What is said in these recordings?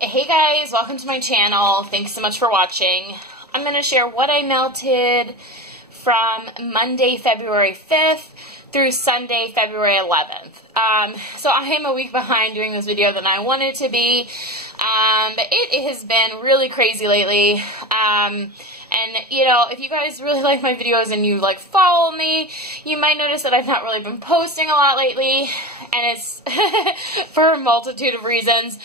Hey guys, welcome to my channel. Thanks so much for watching. I'm going to share what I melted from Monday, February 5th through Sunday, February 11th. So I am a week behind doing this video than I wanted to be. But it has been really crazy lately. And, you know, if you guys really like my videos and you, like, follow me, you might notice that I've not really been posting a lot lately, and it's for a multitude of reasons.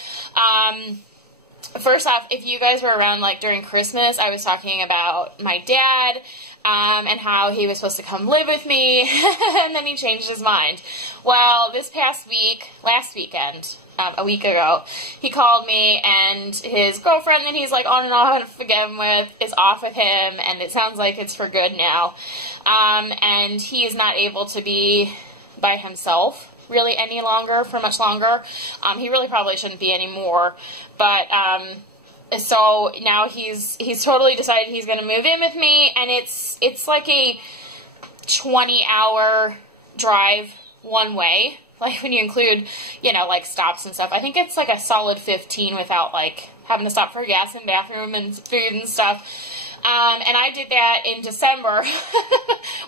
First off, if you guys were around, like, during Christmas, I was talking about my dad, and how he was supposed to come live with me, and then he changed his mind. Well, this past week, last weekend, a week ago, he called me, and his girlfriend that he's like on and off again with is off with him, and it sounds like it's for good now. And he is not able to be by himself really any longer, for much longer. He really probably shouldn't be anymore, but so now he's totally decided he's going to move in with me, and it's like a 20-hour drive one way. Like, when you include, you know, like, stops and stuff. I think it's, like, a solid 15 without, like, having to stop for gas and bathroom and food and stuff. And I did that in December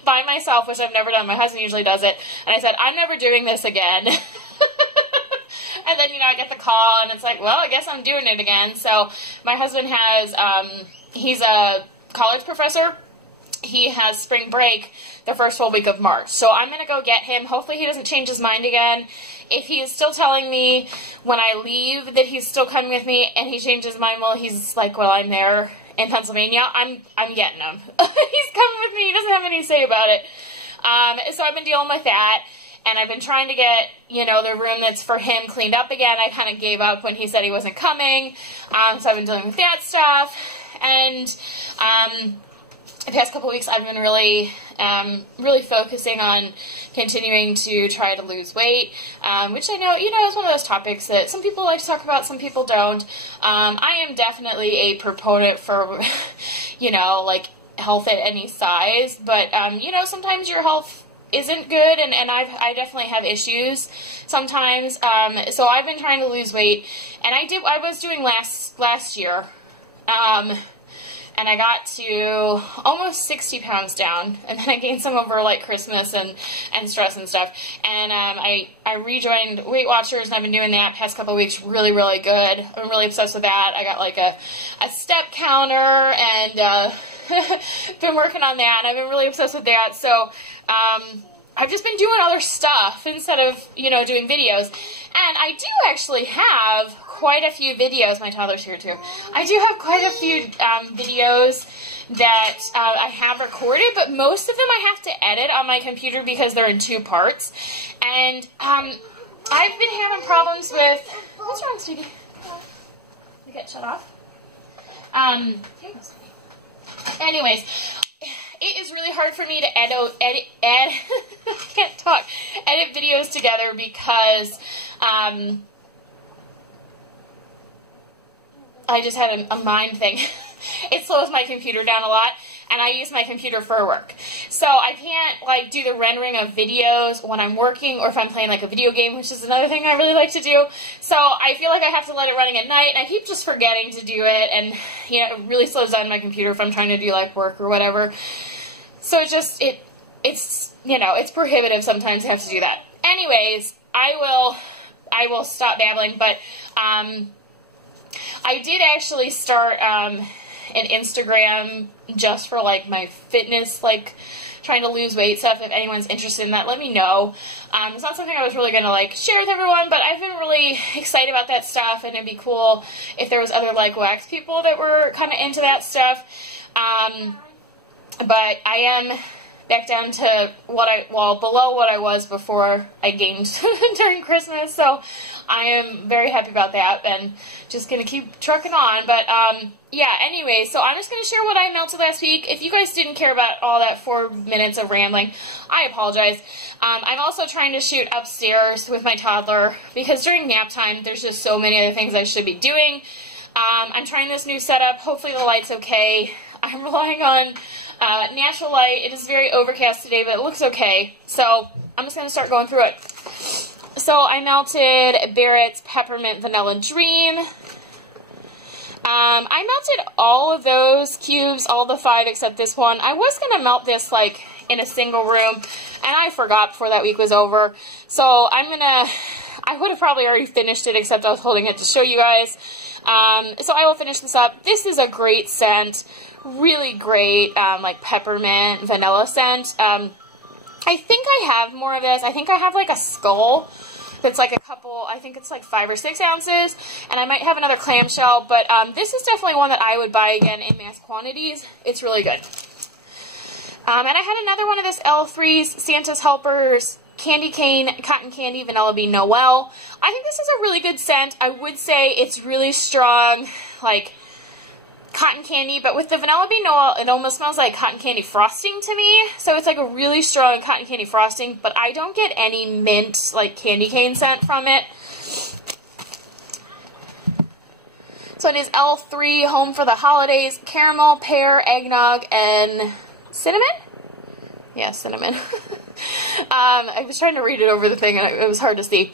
by myself, which I've never done. My husband usually does it. And I said, I'm never doing this again. And then, you know, I get the call, and it's like, well, I guess I'm doing it again. So my husband has, he's a college professor. He has spring break the first full week of March. So I'm going to go get him. Hopefully he doesn't change his mind again. If he is still telling me when I leave that he's still coming with me, and he changes his mind while he's like, well, I'm there in Pennsylvania, I'm getting him. He's coming with me. He doesn't have anything to say about it. So I've been dealing with that. And I've been trying to get, you know, the room that's for him cleaned up again. I kind of gave up when he said he wasn't coming. So I've been dealing with that stuff. And the past couple weeks, I've been really, really focusing on continuing to try to lose weight, which I know, you know, is one of those topics that some people like to talk about, some people don't. I am definitely a proponent for, you know, like, health at any size, but, you know, sometimes your health isn't good, and I definitely have issues sometimes. So I've been trying to lose weight, and I was doing last year, and I got to almost 60 pounds down, and then I gained some over, like, Christmas and stress and stuff, and I rejoined Weight Watchers, and I've been doing that past couple of weeks really, really good. I'm really obsessed with that. I got, like, a step counter, and been working on that, and I've been really obsessed with that. So I've just been doing other stuff instead of, you know, doing videos. And I do actually have quite a few videos. My toddler's here too. I do have quite a few videos that I have recorded, but most of them I have to edit on my computer because they're in 2 parts. And I've been having problems with... What's wrong, sweetie? You get shut off? Anyways, it is really hard for me to edit videos together because I just had a mind thing. It slows my computer down a lot, and I use my computer for work. So I can't, like, do the rendering of videos when I'm working, or if I'm playing, like, a video game, which is another thing I really like to do. So I feel like I have to let it running at night, and I keep just forgetting to do it, and, you know, it really slows down my computer if I'm trying to do, like, work or whatever. So it just, it's, you know, it's prohibitive sometimes to have to do that. Anyways, I will stop babbling, but I did actually start an Instagram just for, like, my fitness, like, trying to lose weight stuff. If anyone's interested in that, let me know. It's not something I was really going to, like, share with everyone, but I've been really excited about that stuff, and it'd be cool if there was other, like, wax people that were kind of into that stuff. But I am back down to below what I was before I gained during Christmas, so I am very happy about that, and just going to keep trucking on. But, yeah, anyway, so I'm just going to share what I melted last week. If you guys didn't care about all that 4 minutes of rambling, I apologize. I'm also trying to shoot upstairs with my toddler, because during nap time, there's just so many other things I should be doing. I'm trying this new setup. Hopefully the light's okay. I'm relying on natural light. It is very overcast today, but it looks okay. So I'm just going to start going through it. So I melted Barrett's Peppermint Vanilla Dream. I melted all of those cubes, all the 5 except this one. I was going to melt this like in a single room, and I forgot before that week was over. So I would have probably already finished it, except I was holding it to show you guys. So I will finish this up. This is a great scent. Really great, like peppermint, vanilla scent. I think I have more of this. I think I have like a skull that's like a couple, I think it's like 5 or 6 ounces, and I might have another clamshell, but this is definitely one that I would buy again in mass quantities. It's really good. And I had another one of this L3's Santa's Helpers Candy Cane Cotton Candy Vanilla Bean Noel. I think this is a really good scent. I would say it's really strong, like cotton candy, but with the Vanilla Bean Noel, it almost smells like cotton candy frosting to me. So it's like a really strong cotton candy frosting, but I don't get any mint, like candy cane scent from it. So it is L3 Home for the Holidays Caramel, Pear, Eggnog, and Cinnamon? Yeah, cinnamon. I was trying to read it over the thing, and it was hard to see.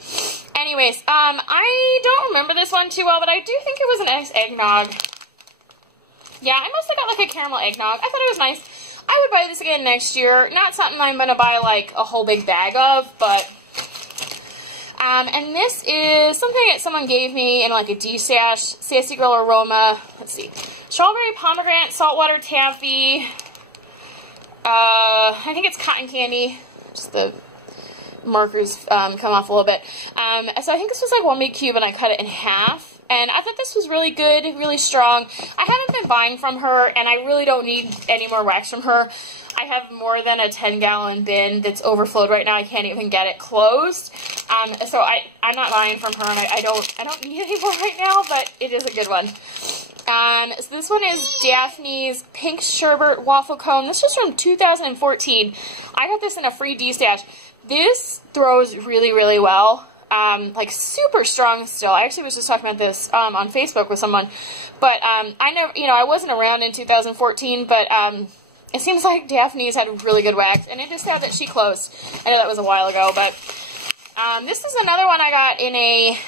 Anyways, I don't remember this one too well, but I do think it was a nice eggnog. Yeah, I must have got like a caramel eggnog. I thought it was nice. I would buy this again next year. Not something I'm going to buy like a whole big bag of, but... and this is something that someone gave me in like a D-stash. Sassy Girl Aroma. Let's see. Strawberry, pomegranate, saltwater taffy. I think it's cotton candy. Just the markers come off a little bit. So I think this was like one big cube, and I cut it in half. And I thought this was really good, really strong. I haven't been buying from her, and I really don't need any more wax from her. I have more than a 10-gallon bin that's overflowed right now. I can't even get it closed. So I'm not buying from her, and I don't need any more right now, but it is a good one. So this one is Daphne's Pink Sherbet Waffle Cone. This was from 2014. I got this in a free D-stash. This throws really, really well. Like super strong still. I actually was just talking about this on Facebook with someone, but I wasn't around in 2014, but it seems like Daphne's had really good wax, and it is sad that she closed. I know that was a while ago, but this is another one I got in a,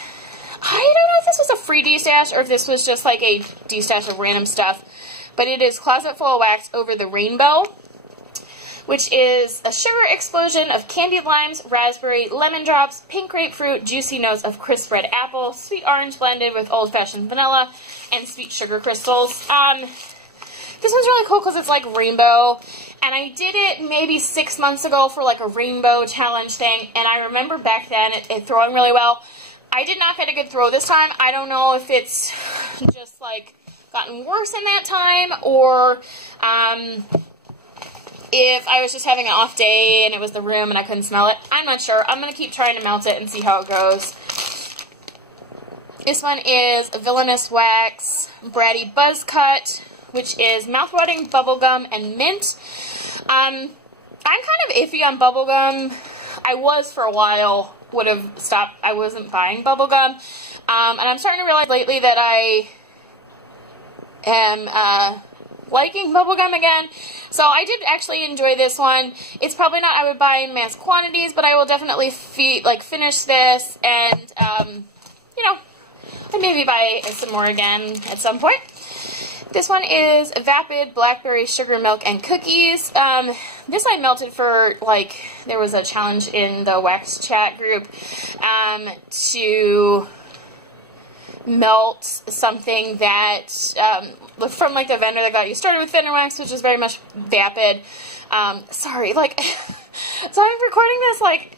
I don't know if this was a free D-stash or if this was just like a D-stash of random stuff, but it is Closet Full of Wax Over the Rainbow, which is a sugar explosion of candied limes, raspberry, lemon drops, pink grapefruit, juicy notes of crisp red apple, sweet orange blended with old-fashioned vanilla, and sweet sugar crystals. This one's really cool because it's like rainbow, and I did it maybe 6 months ago for like a rainbow challenge thing, and I remember back then it throwing really well. I did not get a good throw this time. I don't know if it's just like gotten worse in that time, or if I was just having an off day and it was the room and I couldn't smell it. I'm not sure. I'm going to keep trying to melt it and see how it goes. This one is Villainous Wax Bratty Buzz Cut, which is mouth-watering bubblegum and mint. I'm kind of iffy on bubblegum. I was for a while, would have stopped. I wasn't buying bubblegum. And I'm starting to realize lately that I am liking bubblegum again. So I did actually enjoy this one. It's probably not I would buy in mass quantities, but I will definitely finish this and, you know, and maybe buy some more again at some point. This one is Vapid Blackberry Sugar Milk and Cookies. This I melted for, like, there was a challenge in the wax chat group to melt something that, from, like, the vendor that got you started with Fender Wax, which is very much vapid. Sorry, like, so I'm recording this, like,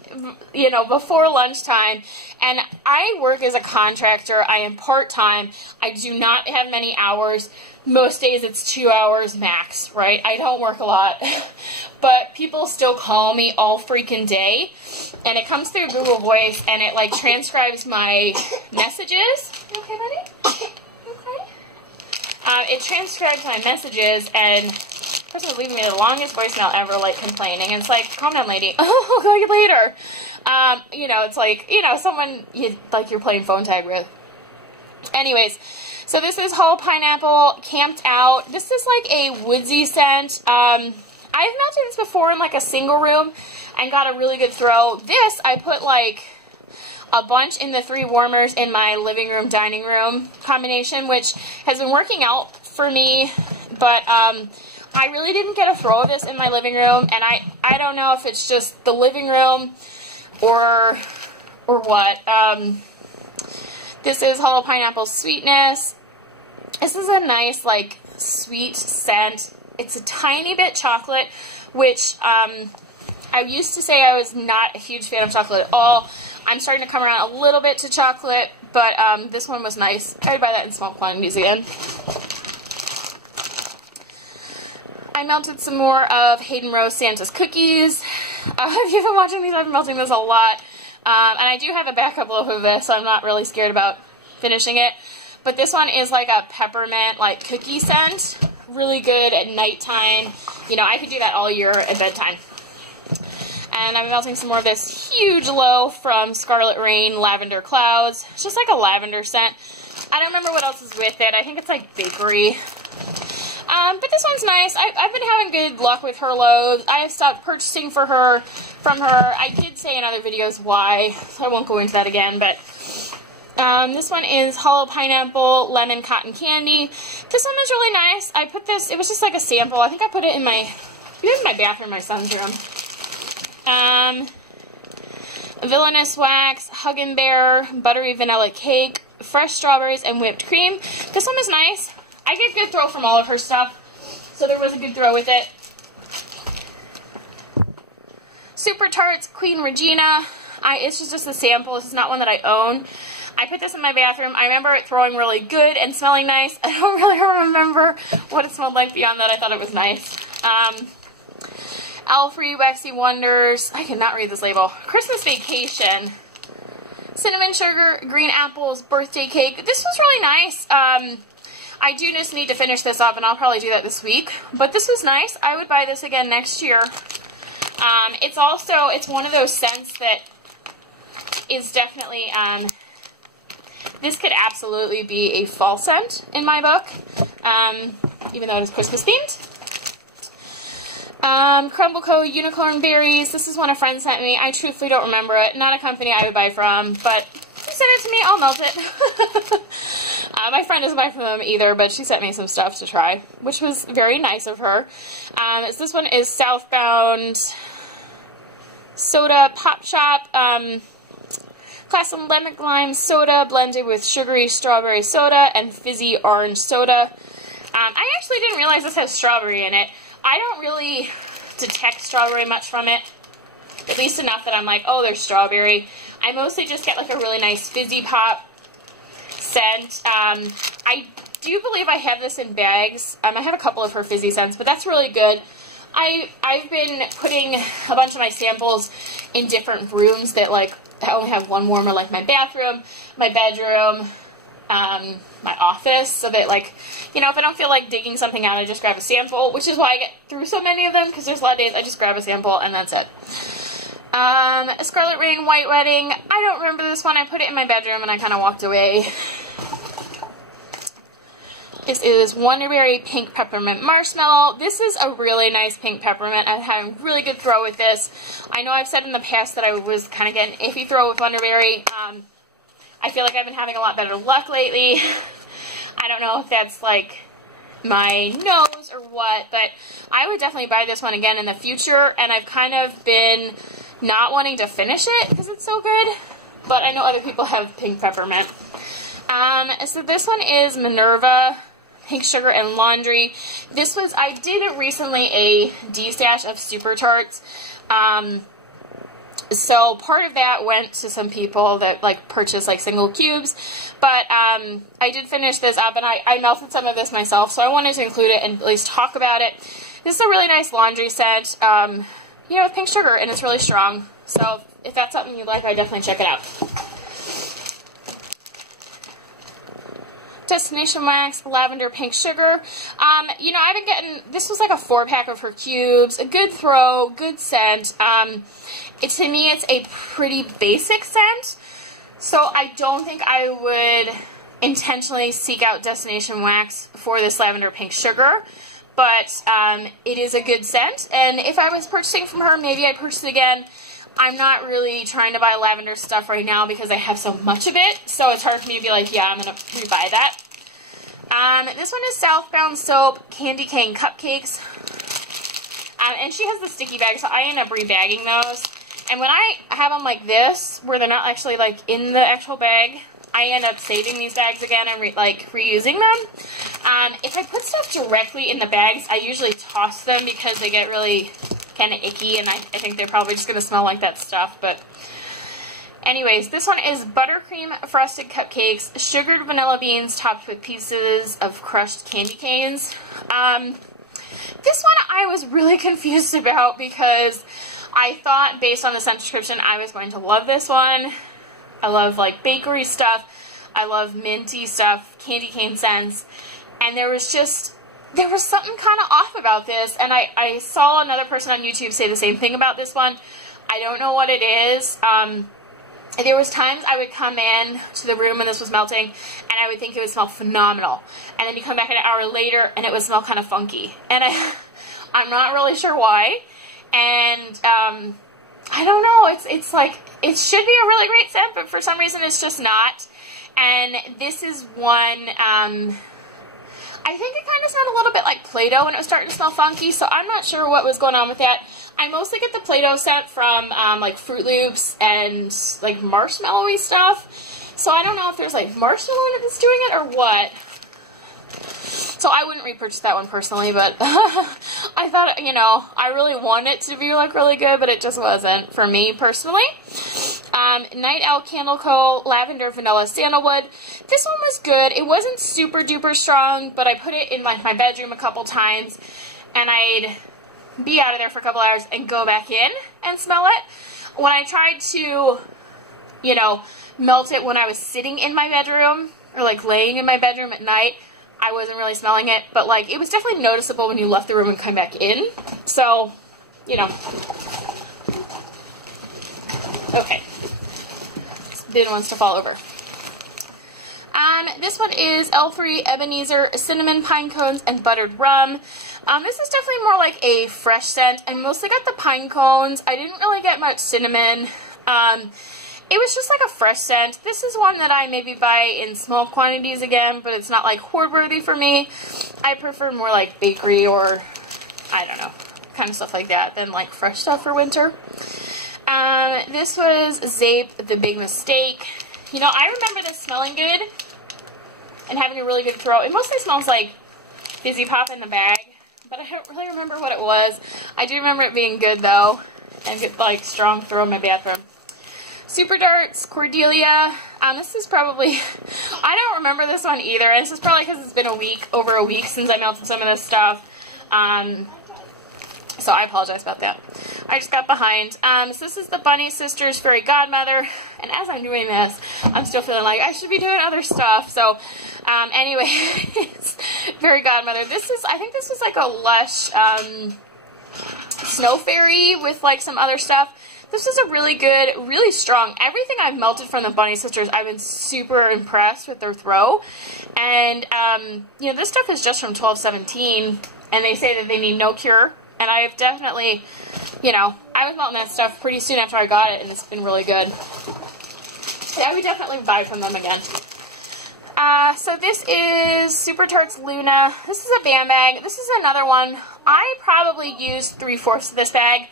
you know, before lunchtime, and I work as a contractor. I am part-time. I do not have many hours. Most days it's 2 hours max, right? I don't work a lot, but people still call me all freaking day, and it comes through Google Voice, and it, like, transcribes my messages. You okay, buddy? You okay? It transcribes my messages, and the person was leaving me the longest voicemail ever, like, complaining, and it's like, calm down, lady. Oh, I'll call you later. You know, it's like, you know, someone you're playing phone tag with. Anyways, so this is Whole Pineapple Camped Out. This is like a woodsy scent. I've melted this before in like a single room and got a really good throw. This, I put like, a bunch in the 3 warmers in my living room, dining room combination, which has been working out for me, but I really didn't get a throw of this in my living room, and I don't know if it's just the living room or what. This is Hollow Pineapple Sweetness. This is a nice, like, sweet scent. It's a tiny bit chocolate, which I used to say I was not a huge fan of chocolate at all. I'm starting to come around a little bit to chocolate, but this one was nice. I would buy that in small quantities again. I melted some more of Hayden Rose Santa's cookies. If you've been watching these, I've been melting this a lot. And I do have a backup loaf of this, so I'm not really scared about finishing it. But this one is like a peppermint, like, cookie scent. Really good at nighttime. You know, I could do that all year at bedtime. And I'm melting some more of this huge loaf from Scarlet Rain Lavender Clouds. It's just like a lavender scent. I don't remember what else is with it. I think it's like bakery. But this one's nice. I've been having good luck with her loaves. I have stopped purchasing from her. I did say in other videos why, so I won't go into that again, but this one is Hollow Pineapple Lemon Cotton Candy. This one was really nice. I put this, it was just like a sample. I think I put it in my bathroom, my son's room. Villainous Wax, Hug and Bear, Buttery Vanilla Cake, Fresh Strawberries, and Whipped Cream. This one was nice. I get good throw from all of her stuff, so there was a good throw with it. Super Tarts Queen Regina. It's just a sample. This is not one that I own. I put this in my bathroom. I remember it throwing really good and smelling nice. I don't really remember what it smelled like beyond that. I thought it was nice. Owl-Free Waxy Wonders. I cannot read this label. Christmas Vacation. Cinnamon Sugar, Green Apples, Birthday Cake. This was really nice. I do just need to finish this up, and I'll probably do that this week. But this was nice. I would buy this again next year. It's one of those scents that is definitely, this could absolutely be a fall scent in my book, even though it is Christmas themed. Crumble Co. Unicorn Berries. This is one a friend sent me. I truthfully don't remember it. Not a company I would buy from, but if you send it to me, I'll melt it. My friend doesn't buy from them either, but she sent me some stuff to try, which was very nice of her. This one is Southbound Soda Pop Shop. Class of lemon lime soda blended with sugary strawberry soda and fizzy orange soda. I actually didn't realize this has strawberry in it. I don't really detect strawberry much from it, at least enough that I'm like, oh, there's strawberry. I mostly just get like a really nice fizzy pop scent. I do believe I have this in bags. I have a couple of her fizzy scents, but that's really good. I've been putting a bunch of my samples in different rooms that, like, I only have one warmer, like my bathroom, my bedroom, my office, so that, like, you know, if I don't feel like digging something out, I just grab a sample, which is why I get through so many of them, because there's a lot of days I just grab a sample and that's it. Scarlet Rain White Wedding. I don't remember this one. I put it in my bedroom and I kind of walked away. This is Wonderberry Pink Peppermint Marshmallow. This is a really nice pink peppermint. I've had a really good throw with this. I know I've said in the past that I was kind of getting an iffy throw with Wonderberry. I feel like I've been having a lot better luck lately. I don't know if that's like my nose or what, but I would definitely buy this one again in the future, and I've kind of been not wanting to finish it because it's so good, but I know other people have pink peppermint. So this one is Minerva Pink Sugar and Laundry. I did recently a D-stash of Super Tarts. So part of that went to some people that like purchased like single cubes, but I did finish this up, and I melted some of this myself, so I wanted to include it and at least talk about it. This is a really nice laundry scent, you know, with pink sugar, and it's really strong. So if that's something you like, I definitely check it out. Destination Wax Lavender Pink Sugar. You know, I've been getting, this was like a 4-pack of her cubes, a good throw, good scent. To me, it's a pretty basic scent, so I don't think I would intentionally seek out Destination Wax for this Lavender Pink Sugar, but it is a good scent, and if I was purchasing from her, maybe I'd purchase it again. I'm not really trying to buy lavender stuff right now because I have so much of it. So it's hard for me to be like, yeah, I'm going to rebuy that. This one is Southbound Soap Candy Cane Cupcakes. And she has the sticky bag, so I end up rebagging those. And when I have them like this, where they're not actually like in the actual bag, I end up saving these bags again and reusing them. If I put stuff directly in the bags, I usually toss them because they get really kind of icky, and I think they're probably just going to smell like that stuff. But anyways, this one is Buttercream Frosted Cupcakes, Sugared Vanilla Beans topped with pieces of crushed candy canes. This one I was really confused about because I thought, based on the scent description, I was going to love this one. I love, like, bakery stuff. I love minty stuff, candy cane scents. And there was something kind of off about this. And I saw another person on YouTube say the same thing about this one. I don't know what it is. There was times I would come in to the room when this was melting, and I would think it would smell phenomenal. And then you come back an hour later, and it would smell kind of funky. And I'm not really sure why. And I don't know. It's like, it should be a really great scent, but for some reason it's just not. And this is one, I think it kind of smelled a little bit like Play-Doh when it was starting to smell funky, so I'm not sure what was going on with that. I mostly get the Play-Doh scent from, like, Fruit Loops and, like, marshmallowy stuff. So I don't know if there's, like, marshmallow in it that's doing it or what. So I wouldn't repurchase that one personally, but I thought, you know, I really wanted it to be, like, really good, but it just wasn't for me personally. Night Owl Candle Co. Lavender Vanilla Sandalwood. This one was good. It wasn't super duper strong, but I put it in, like, my bedroom a couple times, and I'd be out of there for a couple hours and go back in and smell it. When I tried to, you know, melt it when I was sitting in my bedroom, or, like, laying in my bedroom at night, I wasn't really smelling it, but, like, it was definitely noticeable when you left the room and come back in. So, you know. Okay. Didn't want to fall over. This one is L3 Ebenezer Cinnamon Pine Cones and Buttered Rum. This is definitely more like a fresh scent. I mostly got the pine cones. I didn't really get much cinnamon. It was just like a fresh scent. This is one that I maybe buy in small quantities again, but it's not like hoard worthy for me. I prefer more like bakery or, I don't know, kind of stuff like that than like fresh stuff for winter. This was Zape The Big Mistake. You know, I remember this smelling good and having a really good throw. It mostly smells like Fizzy Pop in the bag, but I don't really remember what it was. I do remember it being good though, and get like strong throw in my bathroom. Super Darts Cordelia. This is probably, I don't remember this one either, and this is probably because it's been over a week since I melted some of this stuff. So I apologize about that. I just got behind. So this is the Bunny Sisters Fairy Godmother, and as I'm doing this, I'm still feeling like I should be doing other stuff. So, anyway, it's Fairy Godmother. I think this was like a Lush Snow Fairy with like some other stuff. This is a really good, really strong. Everything I've melted from the Bunny Sisters, I've been super impressed with their throw. And, you know, this stuff is just from 1217, and they say that they need no cure. And I've definitely, you know, I was melting that stuff pretty soon after I got it, and it's been really good. Yeah, I would definitely buy from them again. So this is Super Tarts Luna. This is a band bag. This is another one. I probably used 3/4 of this bag,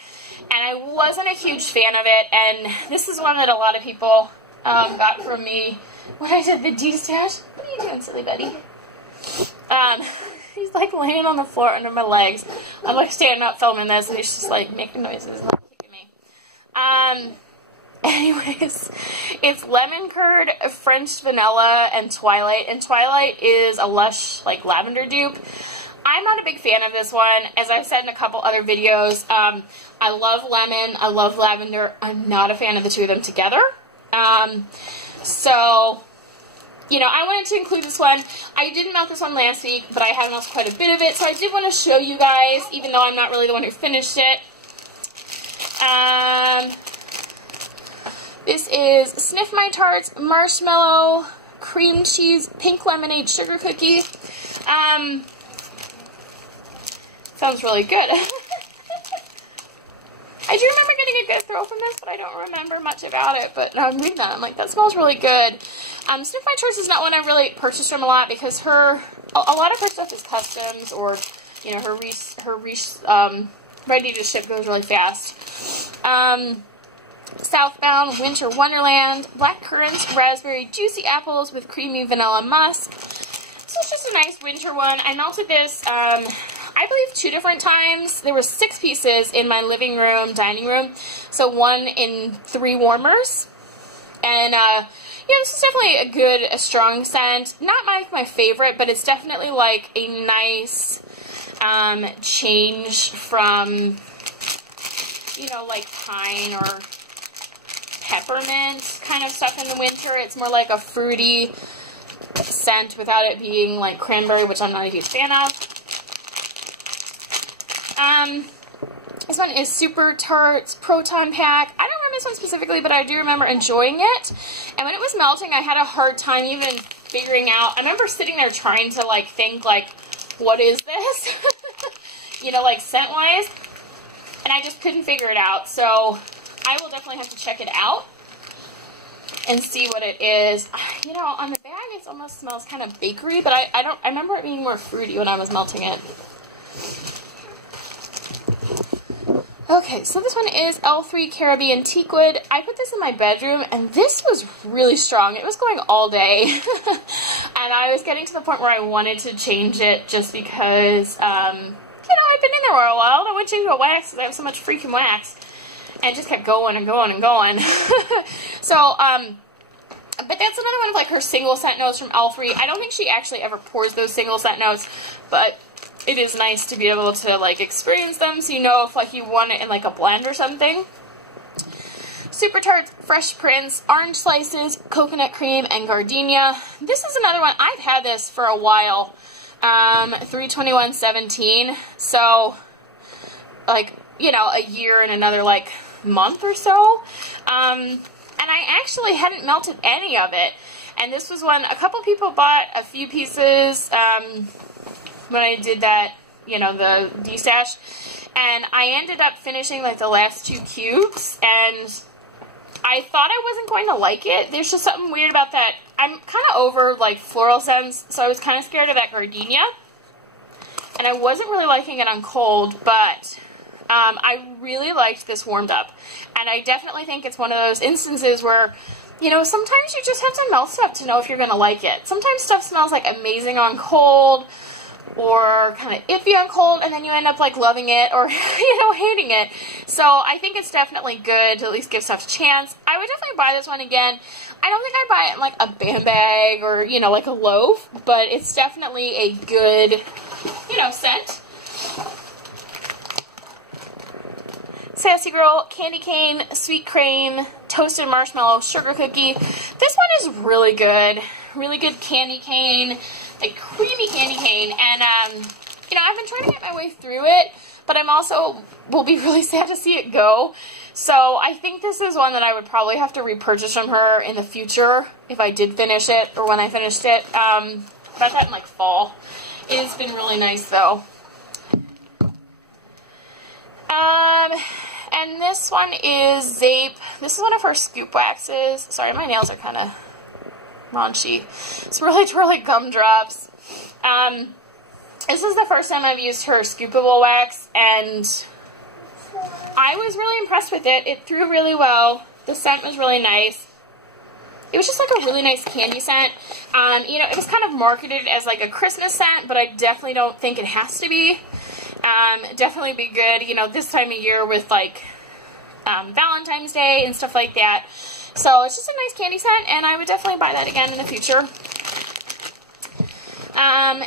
and I wasn't a huge fan of it. And this is one that a lot of people got from me when I did the D-stash. What are you doing, silly buddy? He's like laying on the floor under my legs. I'm like standing up filming this, and he's just like making noises and like kicking me. Anyways, it's Lemon Curd, French Vanilla, and Twilight. And Twilight is a Lush like lavender dupe. I'm not a big fan of this one. As I've said in a couple other videos, I love lemon, I love lavender. I'm not a fan of the two of them together. So, you know, I wanted to include this one. I didn't melt this one last week, but I have melted quite a bit of it. So I did want to show you guys, even though I'm not really the one who finished it. This is Sniff My Tarts Marshmallow Cream Cheese Pink Lemonade Sugar Cookie. Sounds really good. I do remember getting a good throw from this, but I don't remember much about it. But now I'm reading that, I'm like, that smells really good. Sniff My Choice is not one I really purchased from a lot because a lot of her stuff is customs, or, you know, her ready to ship goes really fast. Southbound, Winter Wonderland, black currants, raspberry, juicy apples with creamy vanilla musk. So it's just a nice winter one. I melted this, I believe 2 different times. There were 6 pieces in my living room, dining room. So 1 in 3 warmers. And, yeah, this is definitely a strong scent. Not my favorite, but it's definitely like a nice, change from, you know, like pine or peppermint kind of stuff in the winter. It's more like a fruity scent without it being like cranberry, which I'm not a huge fan of. This one is Super Tarts Proton Pack. I don't remember this one specifically, but I do remember enjoying it. And when it was melting, I had a hard time even figuring out. I remember sitting there trying to like think like, what is this? You know, like scent-wise. And I just couldn't figure it out. So I will definitely have to check it out and see what it is. You know, on the bag it almost smells kind of bakery, but I remember it being more fruity when I was melting it. Okay, so this one is L3 Caribbean Teakwood. I put this in my bedroom, and this was really strong. It was going all day, and I was getting to the point where I wanted to change it just because, you know, I'd been in there for a while, and I went to change my wax because I have so much freaking wax. And it just kept going and going and going. So, but that's another one of like her single scent notes from L3. I don't think she actually ever pours those single scent notes, but it is nice to be able to like experience them so you know if like you want it in like a blend or something. Super Tarts Fresh Prince, Orange Slices, Coconut Cream, and Gardenia. This is another one. I've had this for a while. 3/21/17. So, like, you know, a year and another like month or so. And I actually hadn't melted any of it. And this was one, a couple people bought a few pieces when I did that, you know, the destash. And I ended up finishing like the last 2 cubes. And I thought I wasn't going to like it. There's just something weird about that. I'm kind of over like floral scents, so I was kind of scared of that gardenia. And I wasn't really liking it on cold, but I really liked this warmed up. And I definitely think it's one of those instances where, you know, sometimes you just have to melt stuff to know if you're going to like it. Sometimes stuff smells like amazing on cold or kind of iffy on cold, and then you end up like loving it or, you know, hating it. So I think it's definitely good to at least give stuff a chance. I would definitely buy this one again. I don't think I'd buy it in like a bam bag or, you know, like a loaf, but it's definitely a good, you know, scent. Sassy Girl Candy Cane Sweet Cream Toasted Marshmallow Sugar Cookie. This one is really good. Really good candy cane, like creamy candy cane. And, you know, I've been trying to get my way through it, but I'm also will be really sad to see it go. So I think this is one that I would probably have to repurchase from her in the future if I did finish it or when I finished it. About that in like fall. It has been really nice though. And this one is Zape. This is one of her scoop waxes. Sorry, my nails are kind of raunchy. It's really twirly gumdrops. This is the first time I've used her scoopable wax, and I was really impressed with it. It threw really well. The scent was really nice. It was just like a really nice candy scent. You know, it was kind of marketed as like a Christmas scent, but I definitely don't think it has to be. Definitely be good, you know, this time of year with like Valentine's Day and stuff like that. So it's just a nice candy scent, and I would definitely buy that again in the future.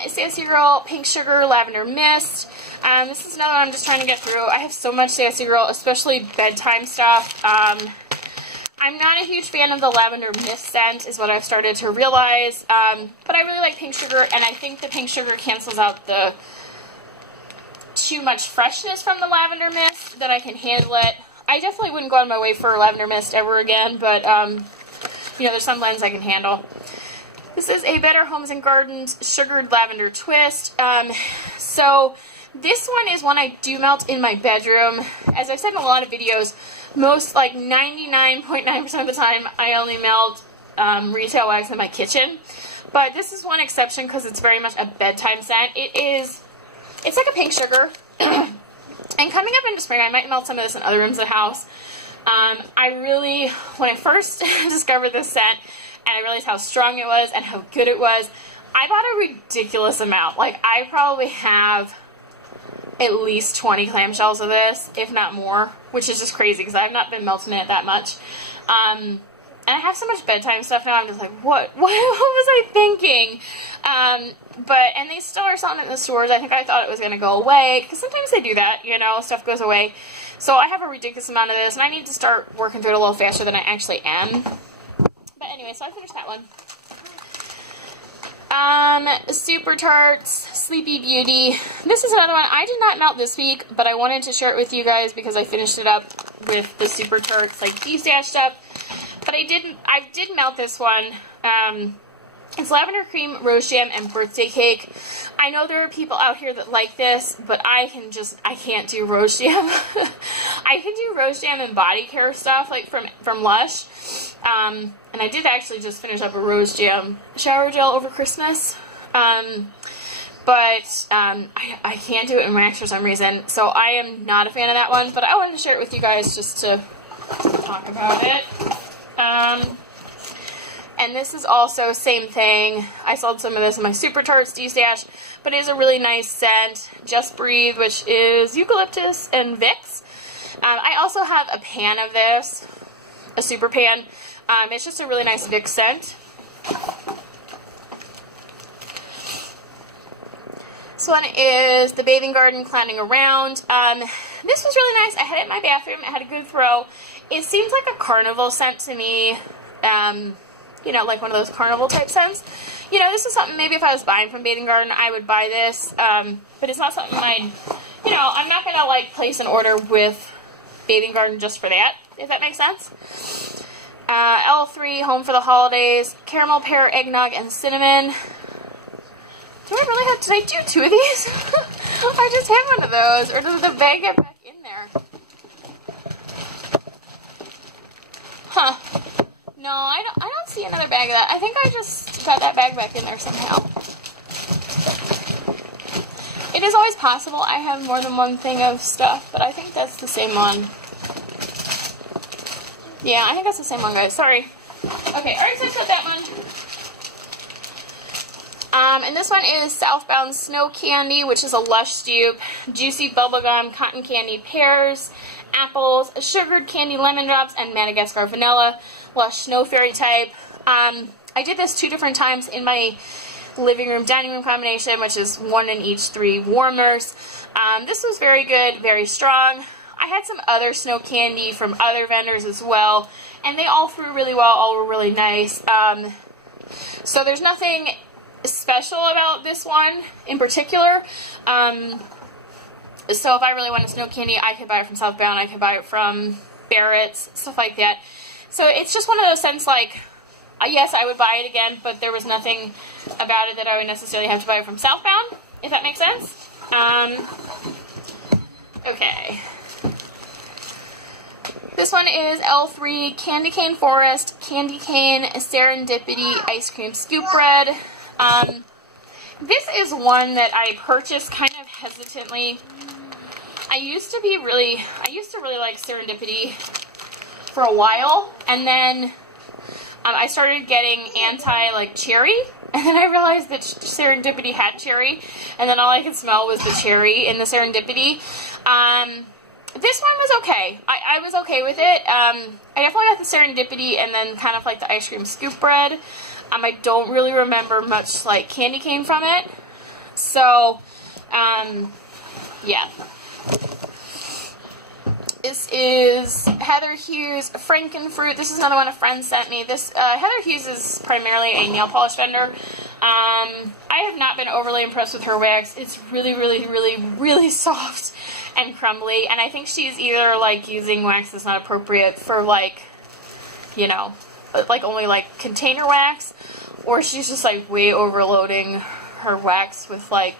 Sassy Girl Pink Sugar Lavender Mist. This is another one I'm just trying to get through. I have so much Sassy Girl, especially bedtime stuff. I'm not a huge fan of the lavender mist scent, is what I've started to realize. But I really like Pink Sugar, and I think the Pink Sugar cancels out the too much freshness from the lavender mist, that I can handle it. I definitely wouldn't go on my way for lavender mist ever again, but, you know, there's some blends I can handle. This is a Better Homes and Gardens Sugared Lavender Twist. So This one is one I do melt in my bedroom. As I've said in a lot of videos, most, like 99.9% of the time, I only melt retail wax in my kitchen. But this is one exception because it's very much a bedtime scent. It's like a pink sugar. And coming up into spring, I might melt some of this in other rooms of the house. When I first discovered this scent, and I realized how strong it was and how good it was, I bought a ridiculous amount. Like, I probably have at least 20 clamshells of this, if not more, which is just crazy because I've not been melting it that much. And I have so much bedtime stuff now, I'm just like, what was I thinking? And they still are selling it in the stores. I think I thought it was going to go away, because sometimes they do that, you know, stuff goes away. So I have a ridiculous amount of this, and I need to start working through it a little faster than I actually am. But anyway, so I finished that one. Super Tarts, Sleepy Beauty. This is another one. I did not melt this week, but I wanted to share it with you guys because I finished it up with the Super Tarts, like, de-stashed up. But I did melt this one. It's lavender cream, rose jam, and birthday cake. I know there are people out here that like this, but I can't do rose jam. I can do rose jam and body care stuff, like from Lush. And I did actually just finish up a rose jam shower gel over Christmas. I can't do it in wax for some reason, so I am not a fan of that one, but I wanted to share it with you guys just to talk about it. And this is also same thing. I sold some of this in my Super Tarts de-stash, but it is a really nice scent. Just Breathe, which is eucalyptus and Vicks. I also have a pan of this, a super pan. It's just a really nice Vicks scent. This one is the Bathing Garden Clowning Around. This was really nice. I had it in my bathroom. It had a good throw. It seems like a carnival scent to me. You know, like one of those carnival type scents. You know, this is something maybe if I was buying from Bathing Garden, I would buy this. But it's not something I'm not going to, like, place an order with Bathing Garden just for that, if that makes sense. L3, Home for the Holidays, Caramel, Pear, Eggnog, and Cinnamon. Did I do two of these? I just had one of those. Or does the bag get back in there? Huh. No, I don't see another bag of that. I think I just got that bag back in there somehow. It is always possible I have more than one thing of stuff, but I think that's the same one. Yeah, I think that's the same one, guys. Sorry. Okay, I already said that one. And this one is Southbound Snow Candy, which is a Lush dupe. Juicy bubblegum, cotton candy pears, apples, sugared candy lemon drops, and Madagascar vanilla. Lush Snow Fairy type. I did this 2 different times in my living room, dining room combination, which is 1 in each 3 warmers. This was very good, very strong. I had some other snow candy from other vendors as well, and they all threw really well, all were really nice. So there's nothing special about this one in particular. So if I really want a snow candy, I could buy it from Southbound, I could buy it from Barrett's, stuff like that. So it's just one of those scents, like, yes, I would buy it again, but there was nothing about it that I would necessarily have to buy it from Southbound, if that makes sense. Okay. This one is L3 Candy Cane Forest, Candy Cane Serendipity Ice Cream Scoop Bread. This is one that I purchased kind of hesitantly. I used to really like Serendipity for a while, and then I started getting like cherry, and then I realized that Serendipity had cherry, and then all I could smell was the cherry in the Serendipity. This one was okay. I was okay with it. I definitely got the Serendipity and then kind of like the ice cream scoop bread. I don't really remember much like candy cane from it. So, yeah. This is Heather Hughes Frankenfruit. This is another one a friend sent me. This Heather Hughes is primarily a nail polish vendor. I have not been overly impressed with her wax. It's really, really, really, really soft and crumbly. And I think she's either like using wax that's not appropriate for like, you know, like only like container wax, or she's just like way overloading her wax with like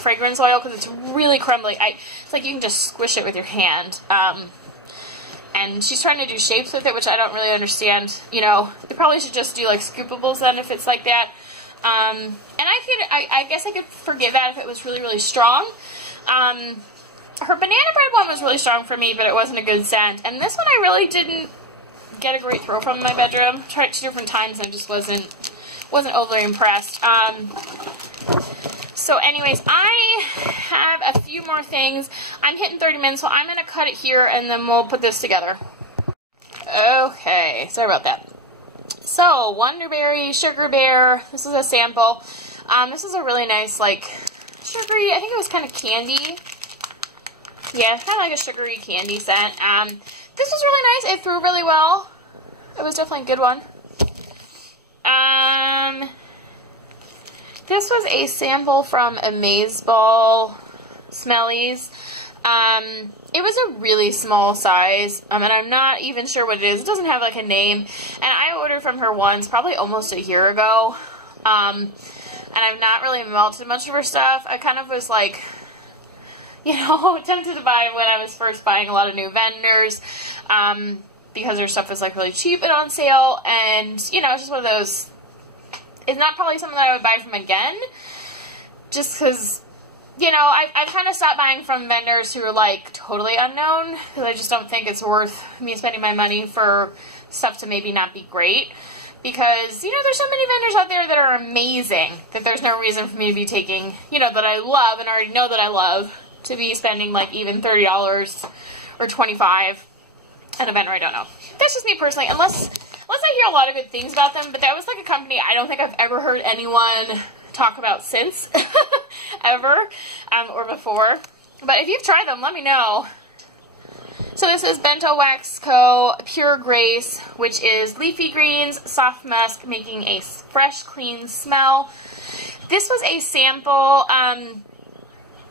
fragrance oil because it's really crumbly. It's like you can just squish it with your hand. And she's trying to do shapes with it, which I don't really understand. You know, you probably should just do like scoopables then if it's like that. And I guess I could forgive that if it was really, really strong. Her banana bread one was really strong for me, but it wasn't a good scent. And this one I really didn't get a great throw from in my bedroom. Tried it 2 different times and just wasn't overly impressed. So anyways, I have a few more things. I'm hitting 30 minutes, so I'm going to cut it here and then we'll put this together. Okay, sorry about that. So, Wonderberry Sugar Bear. This is a sample. This is a really nice, like, sugary, I think it was kind of candy. Yeah, kind of like a sugary candy scent. This was really nice. It threw really well. It was definitely a good one. This was a sample from Amazeball Smellies. It was a really small size, and I'm not even sure what it is. It doesn't have, like, a name. And I ordered from her once, probably almost a year ago. And I've not really melted much of her stuff. I kind of was, like, you know, tempted to buy when I was first buying a lot of new vendors. Because her stuff was, like, really cheap and on sale. And, you know, it's just one of those... It's not probably something that I would buy from again. Just because... You know, I've kind of stopped buying from vendors who are, like, totally unknown, because I just don't think it's worth me spending my money for stuff to maybe not be great, because, you know, there's so many vendors out there that are amazing, that there's no reason for me to be taking, you know, that I love, and already know that I love, to be spending, like, even $30 or $25 at a vendor I don't know. That's just me personally, unless I hear a lot of good things about them, but that was, like, a company I don't think I've ever heard anyone talk about since ever or before, but if you've tried them, let me know. So this is Bento Wax Co. Pure Grace, which is leafy greens, soft musk, making a fresh, clean smell. This was a sample.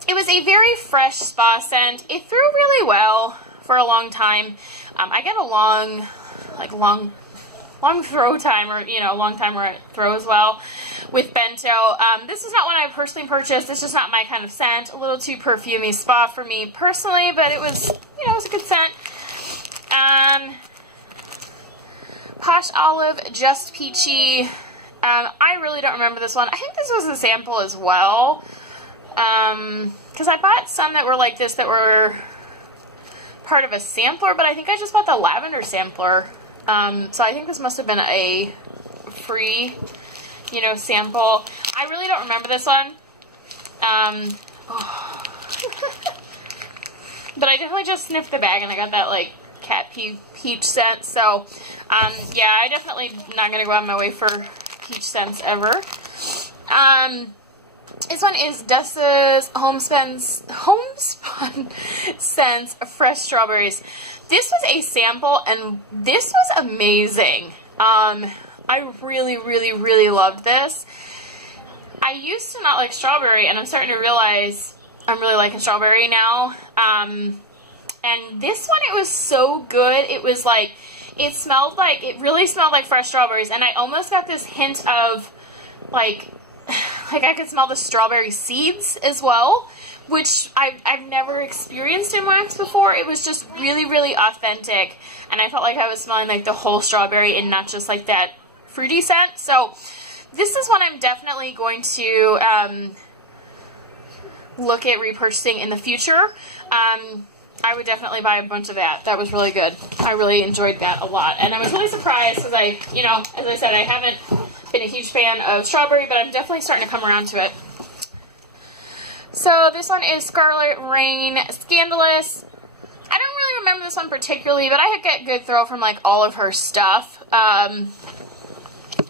It was a very fresh spa scent. It threw really well for a long time. I get a long throw time, or, you know, long time where I throw as well with Bento. This is not one I personally purchased. It's just not my kind of scent. A little too perfumey spa for me personally, but it was, you know, it was a good scent. Posh Olive, Just Peachy. I really don't remember this one. I think this was a sample as well. Because I bought some that were like this that were part of a sampler, but I think I just bought the lavender sampler. So I think this must have been a free, you know, sample. I really don't remember this one. But I definitely just sniffed the bag and I got that, like, cat peach scent. So, yeah, I definitely not going to go out of my way for peach scents ever. This one is Dessa's Homespun Scents Fresh Strawberries. This was a sample, and this was amazing. I really, really, really loved this. I used to not like strawberry, and I'm starting to realize I'm really liking strawberry now. And this one, it was so good. It was like, it really smelled like fresh strawberries, and I almost got this hint of, like I could smell the strawberry seeds as well, which I've never experienced in wax before. It was just really, really authentic, and I felt like I was smelling like the whole strawberry and not just like that fruity scent. So this is one I'm definitely going to look at repurchasing in the future. I would definitely buy a bunch of that. That was really good. I really enjoyed that a lot, and I was really surprised because I, you know, as I said, I haven't been a huge fan of strawberry, but I'm definitely starting to come around to it. So this one is Scarlet Rain Scandalous. I don't really remember this one particularly, but I get good throw from, like, all of her stuff. And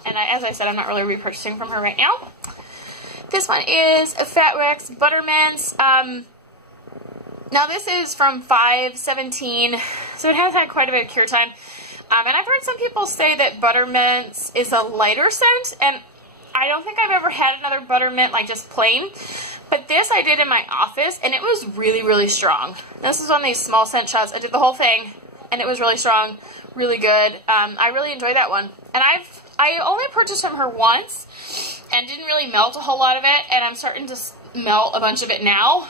as I said, I'm not really repurchasing from her right now. This one is Fat Wax Buttermints. Now this is from 5/17, so it has had quite a bit of cure time. And I've heard some people say that Buttermints is a lighter scent, and I don't think I've ever had another Buttermint, like, just plain. But this I did in my office, and it was really, really strong. This is one of these small scent shots. I did the whole thing, and it was really strong, really good. I really enjoyed that one. And I only purchased from her once, and didn't really melt a whole lot of it, and I'm starting to melt a bunch of it now.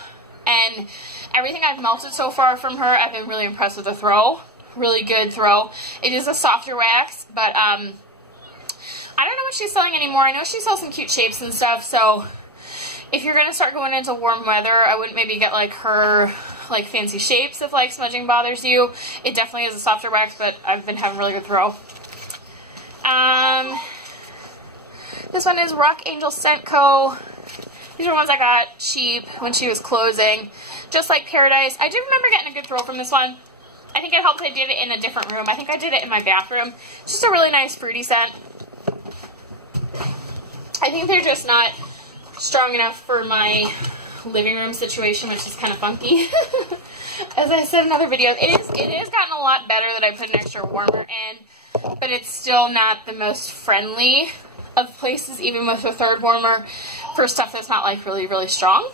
And everything I've melted so far from her, I've been really impressed with the throw. Really good throw. It is a softer wax, but I don't know what she's selling anymore. I know she sells some cute shapes and stuff, so if you're going to start going into warm weather, I wouldn't maybe get like her like fancy shapes if like smudging bothers you. It definitely is a softer wax, but I've been having really good throw. This one is Rock Angel Scent Co. These are ones I got cheap when she was closing. Just like Paradise. I do remember getting a good throw from this one. I think it helped I did it in a different room. I think I did it in my bathroom. Just a really nice fruity scent. I think they're just not strong enough for my living room situation, which is kind of funky. As I said in other videos, it has gotten a lot better that I put an extra warmer in, but it's still not the most friendly of places, even with a third warmer, for stuff that's not like really, really strong.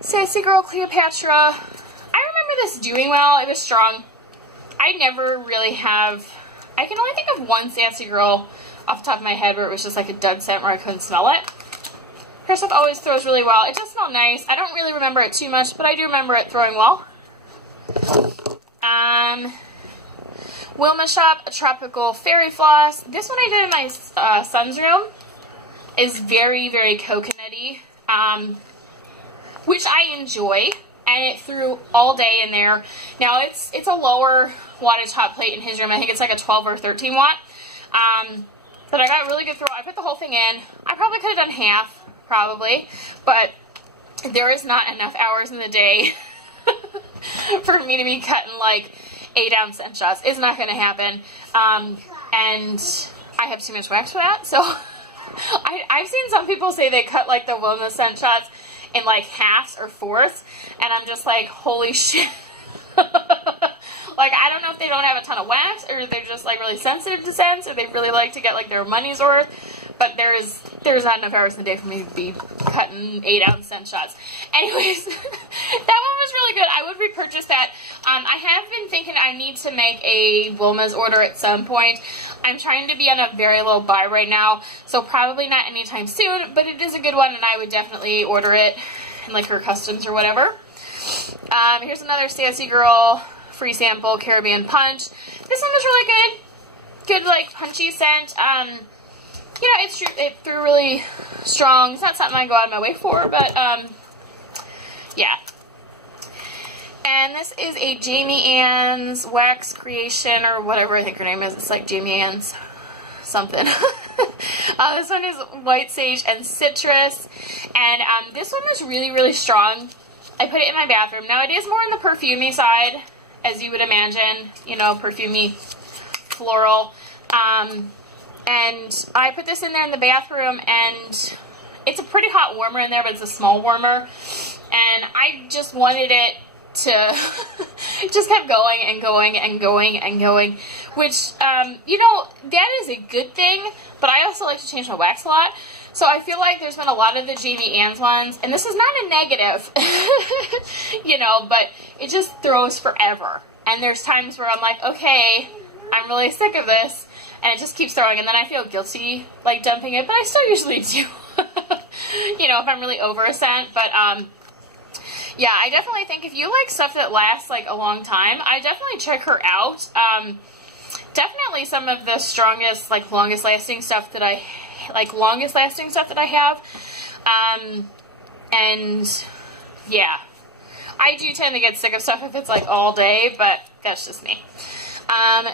Sassy Girl Cleopatra. I remember this doing well. It was strong. I never really have, I can only think of one Sassy Girl off the top of my head where it was just like a dud scent where I couldn't smell it. Her stuff always throws really well. It does smell nice. I don't really remember it too much, but I do remember it throwing well. Wilma Shop, a Tropical Fairy Floss. This one I did in my son's room is very, very coconutty, which I enjoy, and it threw all day in there. Now, it's a lower wattage hot plate in his room. I think it's like a 12 or 13 watt, but I got really good throw. I put the whole thing in. I probably could have done half, probably, but there is not enough hours in the day for me to be cutting like 8-ounce scent shots. It's not going to happen, and I have too much wax for that, so I've seen some people say they cut like the Wilma scent shots in like halves or fourths, and I'm just like, holy shit. Like, I don't know if they don't have a ton of wax, or they're just like really sensitive to scents, or they really like to get like their money's worth, but there's not enough hours in the day for me to be cutting 8-ounce scent shots. Anyways, that one was really good. I would repurchase that. I have been thinking I need to make a Wilma's order at some point. I'm trying to be on a very low buy right now, so probably not anytime soon, but it is a good one, and I would definitely order it in like her customs or whatever. Here's another Sassy Girl free sample, Caribbean Punch. This one was really good. Good, like, punchy scent. You know, it threw really strong. It's not something I go out of my way for, but, yeah. And this is a Jamie Ann's Wax Creation, or whatever I think her name is. It's like Jamie Ann's something. This one is White Sage and Citrus. And this one was really, really strong. I put it in my bathroom. Now, it is more on the perfumey side, as you would imagine. You know, perfumey, floral. And I put this in there in the bathroom, and it's a pretty hot warmer in there, but it's a small warmer. And I just wanted it to just kept going and going and going and going, which, you know, that is a good thing, but I also like to change my wax a lot. So I feel like there's been a lot of the Jamie Ann's ones, and this is not a negative, you know, but it just throws forever. And there's times where I'm like, okay, I'm really sick of this, and it just keeps throwing, and then I feel guilty, like, dumping it, but I still usually do, you know, if I'm really over a scent. But, yeah, I definitely think if you like stuff that lasts, like, a long time, I definitely check her out. Definitely some of the strongest, like, longest lasting stuff that I have. And, yeah, I do tend to get sick of stuff if it's, like, all day, but that's just me.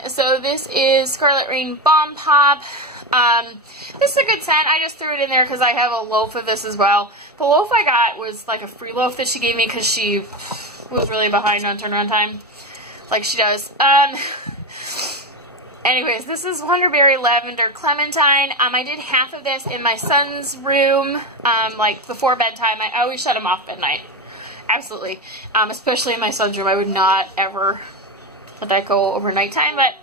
So this is Scarlet Rain Bomb Pop. This is a good scent. I just threw it in there because I have a loaf of this as well. The loaf I got was like a free loaf that she gave me because she was really behind on turnaround time, like she does. Anyways, this is Wonderberry Lavender Clementine. I did half of this in my son's room, like before bedtime. I always shut him off at night. Absolutely. Especially in my son's room. I would not ever let that go over nighttime, but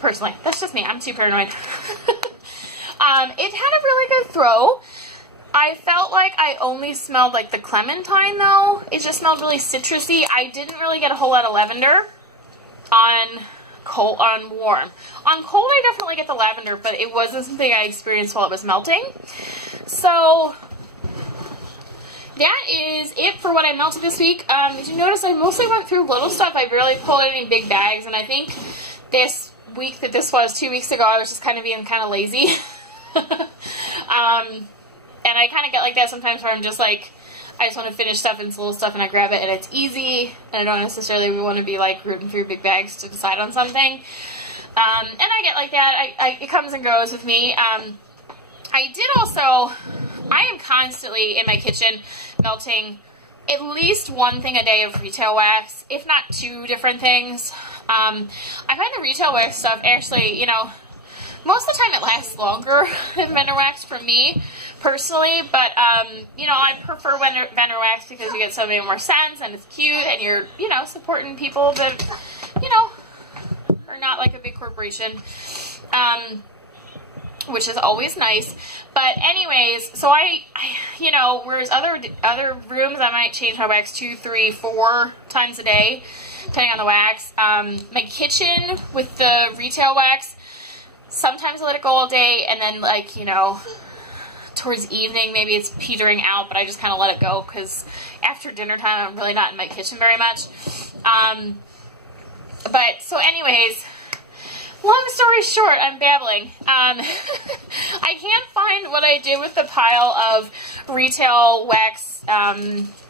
personally, that's just me. I'm too paranoid. It had a really good throw. I felt like I only smelled like the clementine though. It just smelled really citrusy. I didn't really get a whole lot of lavender on cold, on warm. On cold, I definitely get the lavender, but it wasn't something I experienced while it was melting. So that is it for what I melted this week. Did you notice I mostly went through little stuff? I barely pulled any big bags, and I think this week that this was 2 weeks ago, I was just kind of being kind of lazy. And I kind of get like that sometimes where I'm just like, I just want to finish stuff into little stuff and I grab it and it's easy, and I don't necessarily want to be like rooting through big bags to decide on something. And I get like that. It comes and goes with me. I did also, I am constantly in my kitchen melting at least one thing a day of retail wax, if not 2 different things. I find the retail wax stuff actually, you know, most of the time it lasts longer than vendor wax for me, personally, but, you know, I prefer vendor wax because you get so many more scents, and it's cute, and you're, you know, supporting people that, you know, are not like a big corporation, which is always nice. But anyways, so I you know, whereas other rooms I might change my wax 2, 3, 4 times a day, depending on the wax. My kitchen with the retail wax, sometimes I let it go all day, and then, like, you know, towards evening, maybe it's petering out, but I just kind of let it go, because after dinner time, I'm really not in my kitchen very much. But, so anyways, long story short, I'm babbling. I can't find what I did with the pile of retail wax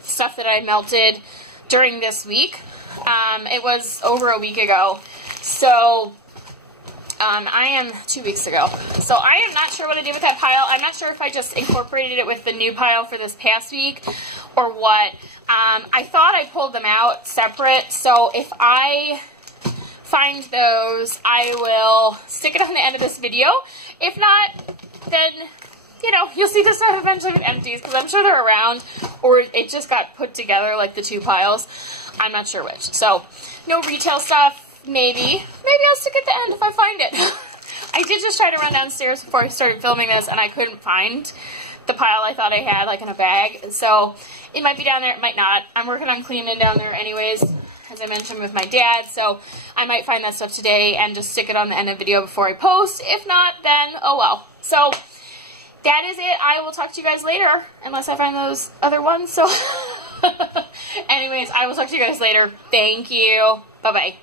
stuff that I melted during this week. It was over a week ago, so I am 2 weeks ago. So I am not sure what I did with that pile. I'm not sure if I just incorporated it with the new pile for this past week or what. I thought I pulled them out separate, so if I find those, I will stick it on the end of this video. If not, then, you know, you'll see this stuff eventually with empties, because I'm sure they're around, or it just got put together like the 2 piles. I'm not sure which. So, no retail stuff. Maybe I'll stick it at the end if I find it. I did just try to run downstairs before I started filming this, and I couldn't find the pile I thought I had, like, in a bag. So it might be down there, it might not. I'm working on cleaning it down there anyways, as I mentioned, with my dad. So I might find that stuff today and just stick it on the end of the video before I post. If not, then oh well. So that is it. I will talk to you guys later, unless I find those other ones. So anyways, I will talk to you guys later. Thank you. Bye-bye.